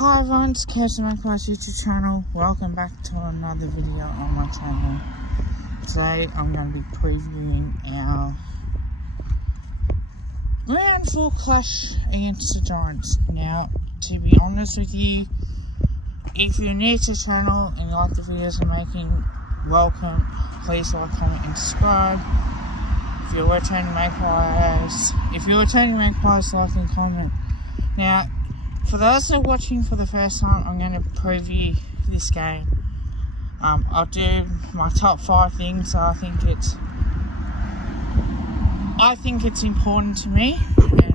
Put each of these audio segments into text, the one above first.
Hi everyone, it's Magpie's YouTube channel. Welcome back to another video on my channel. Today I'm going to be previewing our round 4 clash against the Giants. Now, to be honest with you, if you're new to the channel and you like the videos I'm making, welcome. Please like, comment and subscribe. If you're returning Magpies, like and comment. Now, for those that are watching for the first time, I'm going to preview this game. I'll do my top 5 things. I think it's important to me, and I'm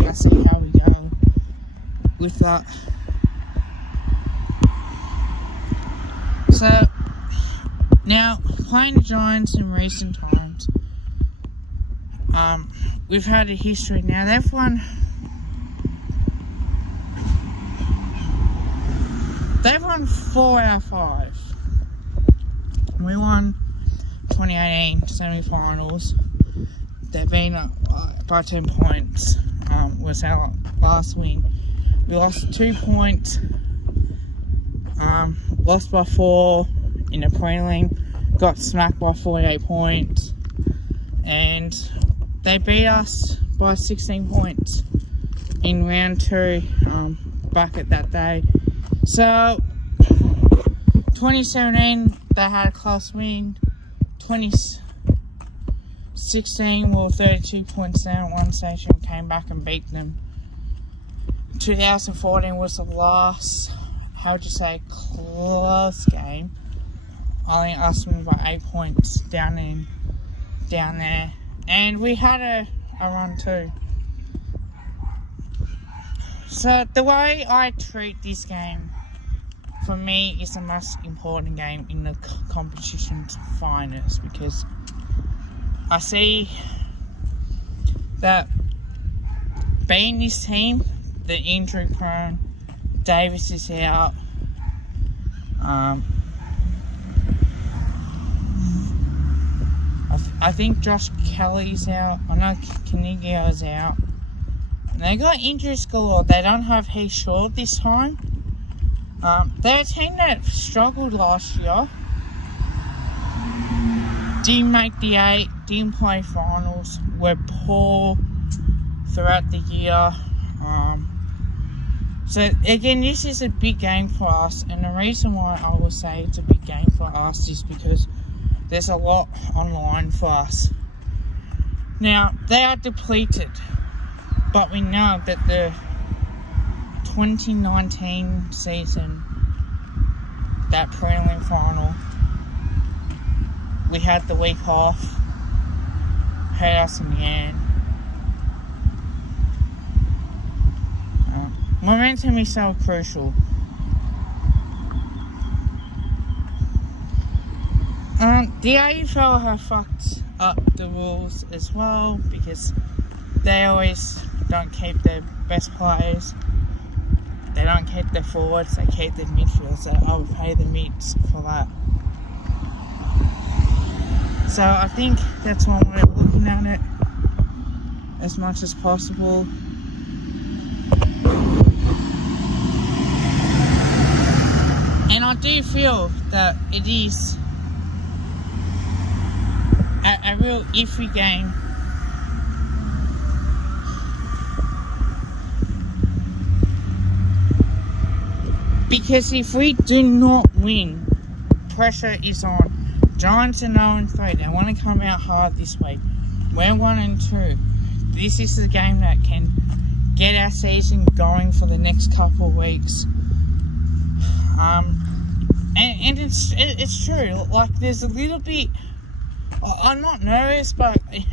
going to see how we go with that. So, now, playing the Giants in recent times, we've had a history. Now, they've won 4 out of 5. We won 2018 semi-finals. They've been up by 10 points. Was our last win. We lost 2 points. Lost by 4 in the prelim. Got smacked by 48 points. And they beat us by 16 points in round 2 back at that day. So, 2017, they had a close win. 2016, we were 32 points down at one station, came back and beat them. 2014 was the last, close game. Only us win by 8 points down there. And we had a run too. So, the way I treat this game, for me, is the most important game in the competition's finest, because I see that being this team, the injury prone, Davis is out, I think Josh Kelly's out, I know Canigio's out. They got injuries galore. They don't have Heath Short this time. They're a team that struggled last year. Didn't make the 8, didn't play finals. Were poor throughout the year. So again, this is a big game for us, and the reason why I will say it's a big game for us is because there's a lot on the line for us. Now, they are depleted. But we know that the 2019 season, that prelim final, we had the week off, hurt us in the end. Momentum is so crucial. The AFL have fucked up the rules as well, because they always don't keep their best players. They don't keep their forwards, they keep their midfields. They overpay the mids for that. So I think that's one way of looking at it, as much as possible. And I do feel that it is a real iffy game. Because if we do not win, pressure is on. Giants are 0-3. They want to come out hard this week. We're 1-2. This is the game that can get our season going for the next couple of weeks. And it's true. Like, there's a little bit. I'm not nervous, but a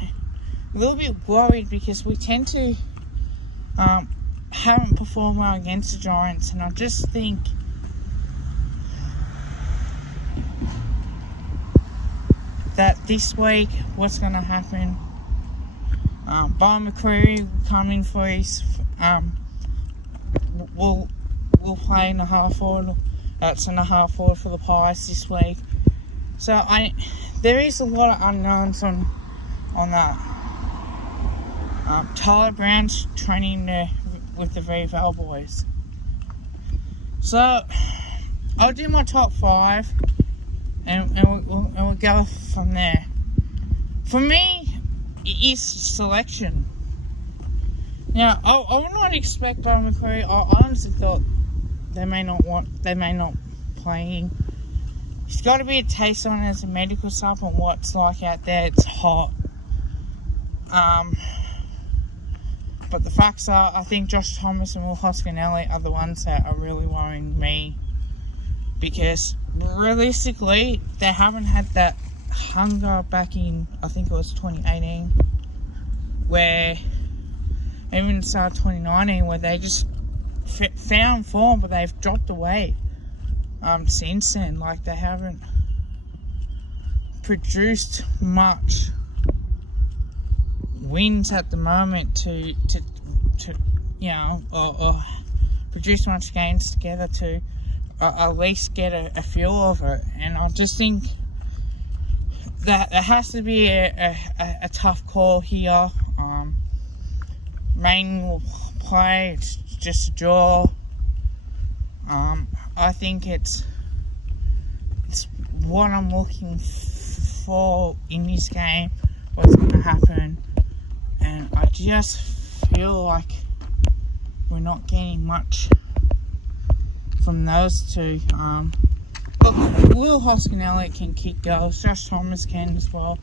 little bit worried, because we tend to haven't performed well against the Giants, and I just think that this week, what's going to happen, Brian McCreary will come in for his, we'll play in the half forward, it's in the half forward for the Pies this week. So there is a lot of unknowns on that. Tyler Brown's training with the VFL boys. So I'll do my top 5, and we'll go from there. For me, it is selection. Now, I would not expect Bo McCreary. I honestly thought they may not playing. He's got to be a taste on as a medical sub and what's like out there. It's hot. But the facts are, I think Josh Thomas and Will Hoskinelli are the ones that are really worrying me, because realistically, they haven't had that hunger back in, I think it was 2018, where even the start of 2019, where they just found form, but they've dropped away since then. Like, they haven't produced much wins at the moment to you know, or produce much games together to at least get a feel of it. And I just think that there has to be a tough call here. Main will play, it's just a draw. I think it's what I'm looking for in this game, what's going to happen. And I just feel like we're not getting much from those two. Look, Will Hoskinelli can kick goals. Josh Thomas can as well.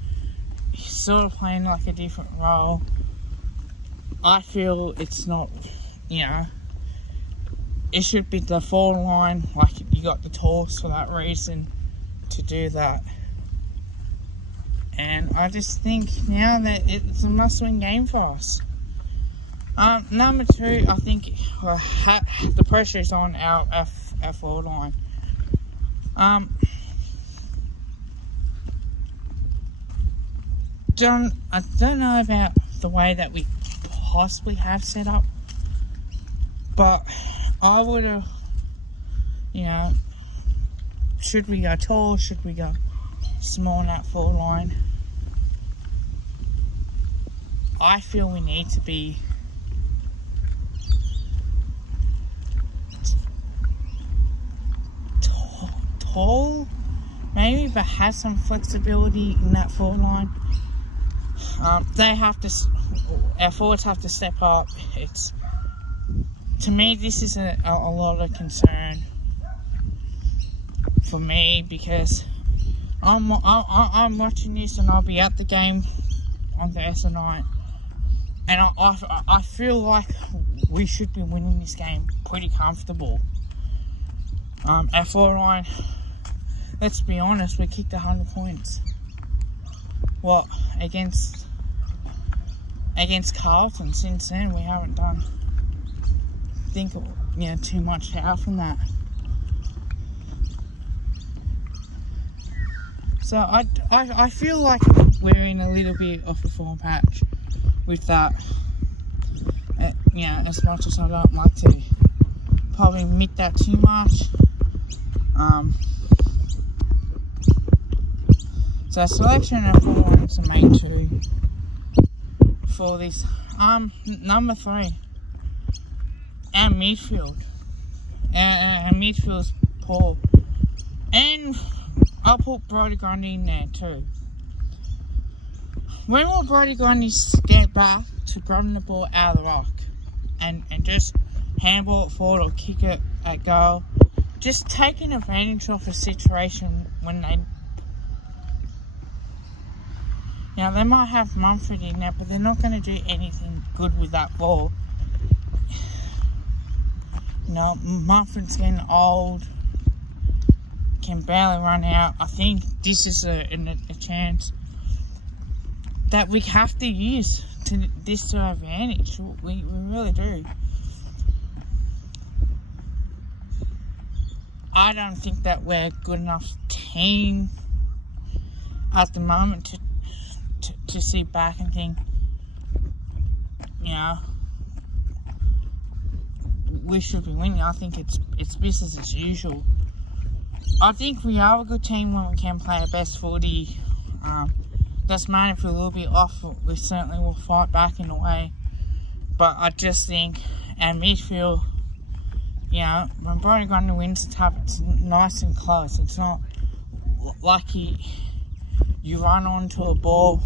He's sort of playing like a different role. I feel it's not, you know, it should be the forward line. Like, you got the tools for that reason to do that. And I just think now that it's a must-win game for us. Number 2, I think the pressure is on our forward line. I don't know about the way that we possibly have set up, but I would have, you know, should we go tall, should we go small in that forward line? I feel we need to be tall, maybe, but have some flexibility in that forward line. Our forwards have to step up. To me, this is a lot of concern for me, because I'm watching this and I'll be at the game on Thursday night, and I feel like we should be winning this game pretty comfortable. Our forward line, let's be honest, we kicked 100 points. What, against Carlton? Since then, we haven't done, too much out from that. So I feel like we're in a little bit of a form patch with that. As much as I don't like to probably admit that too much. So selection and forward is the main 2 for this. Number 3, our midfield. Our midfield's poor, and I'll put Brody Grundy in there too. When will Brody Grundy get back to grabbing the ball out of the rock and just handball it forward or kick it at goal? Just taking advantage of a situation when they might have Mumford in there, but they're not going to do anything good with that ball. Mumford's getting old, can barely run out. I think this is a chance that we have to use to our advantage. We really do. I don't think that we're a good enough team at the moment to sit back and think, we should be winning. I think it's business as usual. I think we are a good team when we can play our best footy. Doesn't matter if we're a little bit off, we certainly will fight back in a way. But I just think our midfield you know, when Brodie Grundy wins the tap, it's nice and close. It's not like you run onto a ball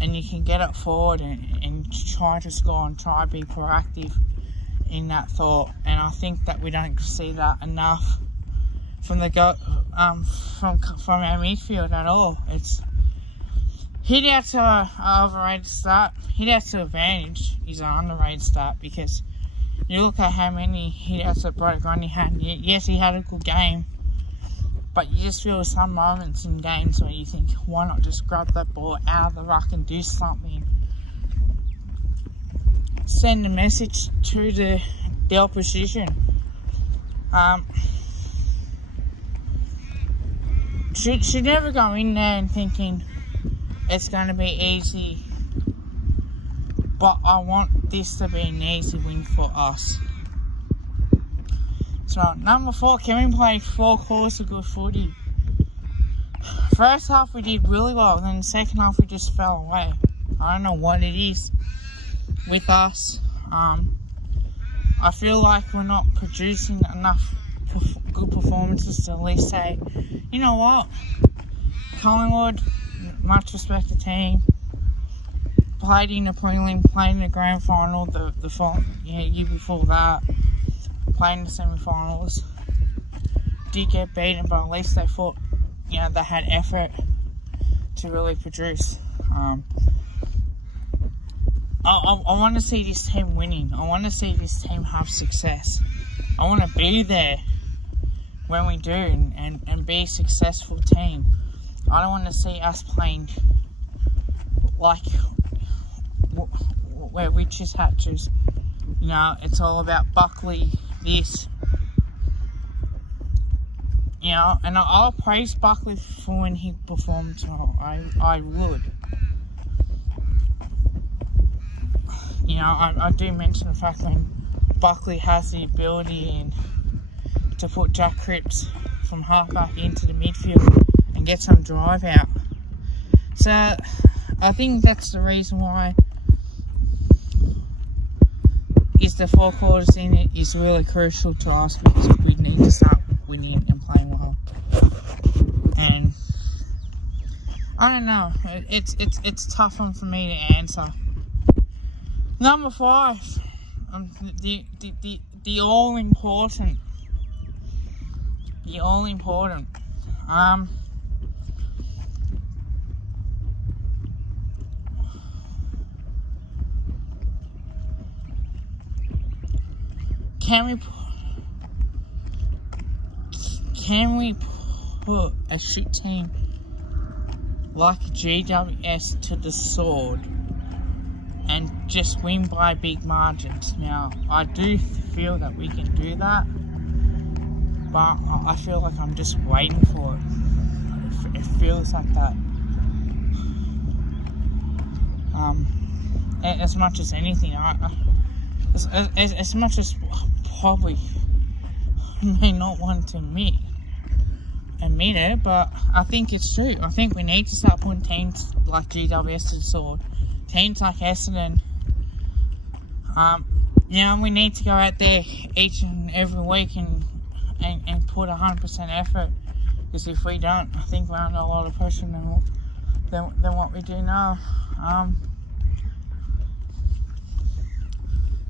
and you can get it forward and try to score and try to be proactive in that thought. And I think that we don't see that enough from our midfield at all. It's hit out to an overrated start. Hit out to advantage is an underrated start, because you look at how many hit outs that Brodie Grundy had. Yes, he had a good game, but you just feel some moments in games where you think, why not just grab that ball out of the ruck and do something? Send a message to the opposition. Should never go in there and thinking it's going to be easy, but I want this to be an easy win for us. So, number 4, can we play 4 quarters of good footy? First half we did really well, and then the second half we just fell away. I don't know what it is with us. I feel like we're not producing enough good performances to at least say, you know what, Collingwood, much respected team, played in the prelim, played in the grand final, the year before that, played in the semi-finals, did get beaten, but at least they thought, you know, they had effort to really produce. I want to see this team winning. I want to see this team have success. I want to be there when we do and be a successful team. I don't want to see us playing like we're witches hatches. You know, it's all about Buckley, this. You know, and I'll praise Buckley for when he performs well. I would. You know, I do mention the fact when Buckley has the ability to put Jack Cripps from halfback into the midfield and get some drive out. So, I think that's the reason why is the 4 quarters in it is really crucial to us, because we need to start winning and playing well. And I don't know, it's a tough one for me to answer. Number 5, the all important. Can we put a shit team like GWS to the sword and just win by big margins? Now, I do feel that we can do that, but I feel like I'm just waiting for it. It feels like that. As much as anything, as much as probably may not want to admit it, but I think it's true. I think we need to start putting teams like GWS to the sword. Teams like Essendon, you know, we need to go out there each and every week and put 100% effort, because if we don't, I think we're under a lot of pressure than what we do now.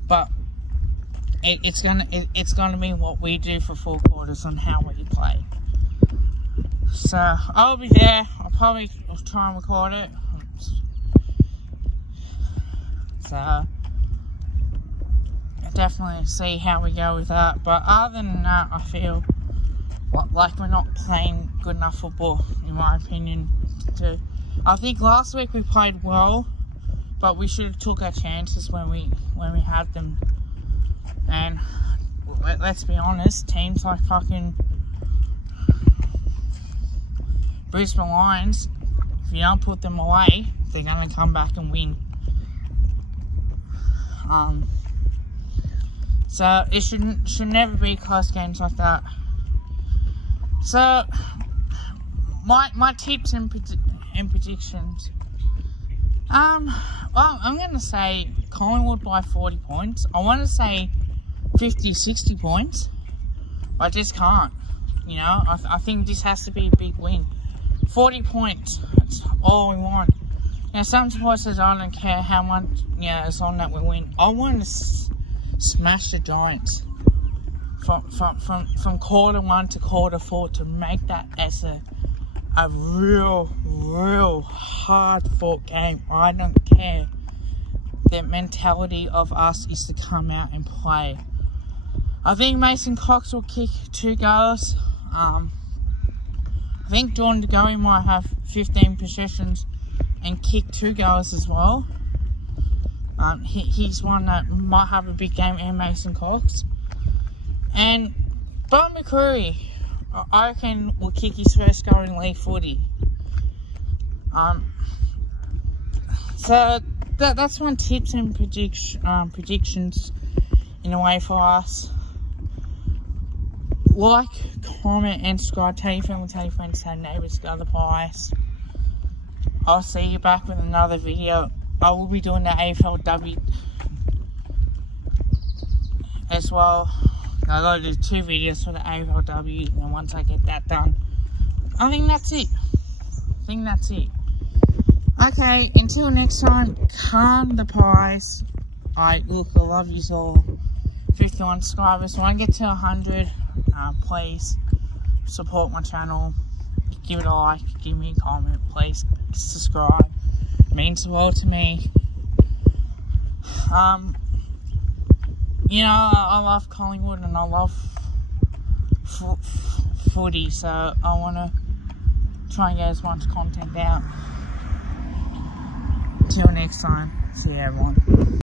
But it's gonna be what we do for 4 quarters and how we play. So I'll be there. I'll probably try and record it. So I'll definitely see how we go with that. But other than that, I feel like we're not playing good enough football, in my opinion. I think last week we played well, but we should have took our chances when we had them. And let's be honest, teams like fucking Brisbane Lions, if you don't put them away, they're going to come back and win. So it should never be close games like that. So my tips and predictions. Well, I'm going to say Collingwood by 40 points. I want to say 50, 60 points. I just can't. You know, I think this has to be a big win. 40 points. That's all we want. Now, some supporters, I don't care how much, you know, as long that we win. I want to smash the Giants from quarter 1 to quarter 4 to make that as a real hard-fought game. I don't care. The mentality of us is to come out and play. I think Mason Cox will kick 2 goals. I think Jordan DeGoey might have 15 possessions and kick 2 goals as well. He's one that might have a big game, and Mason Cox. And Bob McCreary, I reckon, will kick his first goal in league footy. So that's one tips and predictions in a way for us. Like, comment, and subscribe. Tell your family, tell your friends, tell your neighbours, go the Pies. I'll see you back with another video. I will be doing the AFLW as well. I gotta do 2 videos for the AFLW, and once I get that done, I think that's it. Okay, until next time, calm the Pies. Look, I love you all. 51 subscribers. When I get to 100, please support my channel. Give it a like, give me a comment, please subscribe. It means the world to me. You know, I love Collingwood and I love footy, so I want to try and get as much content out. Till next time, see you everyone.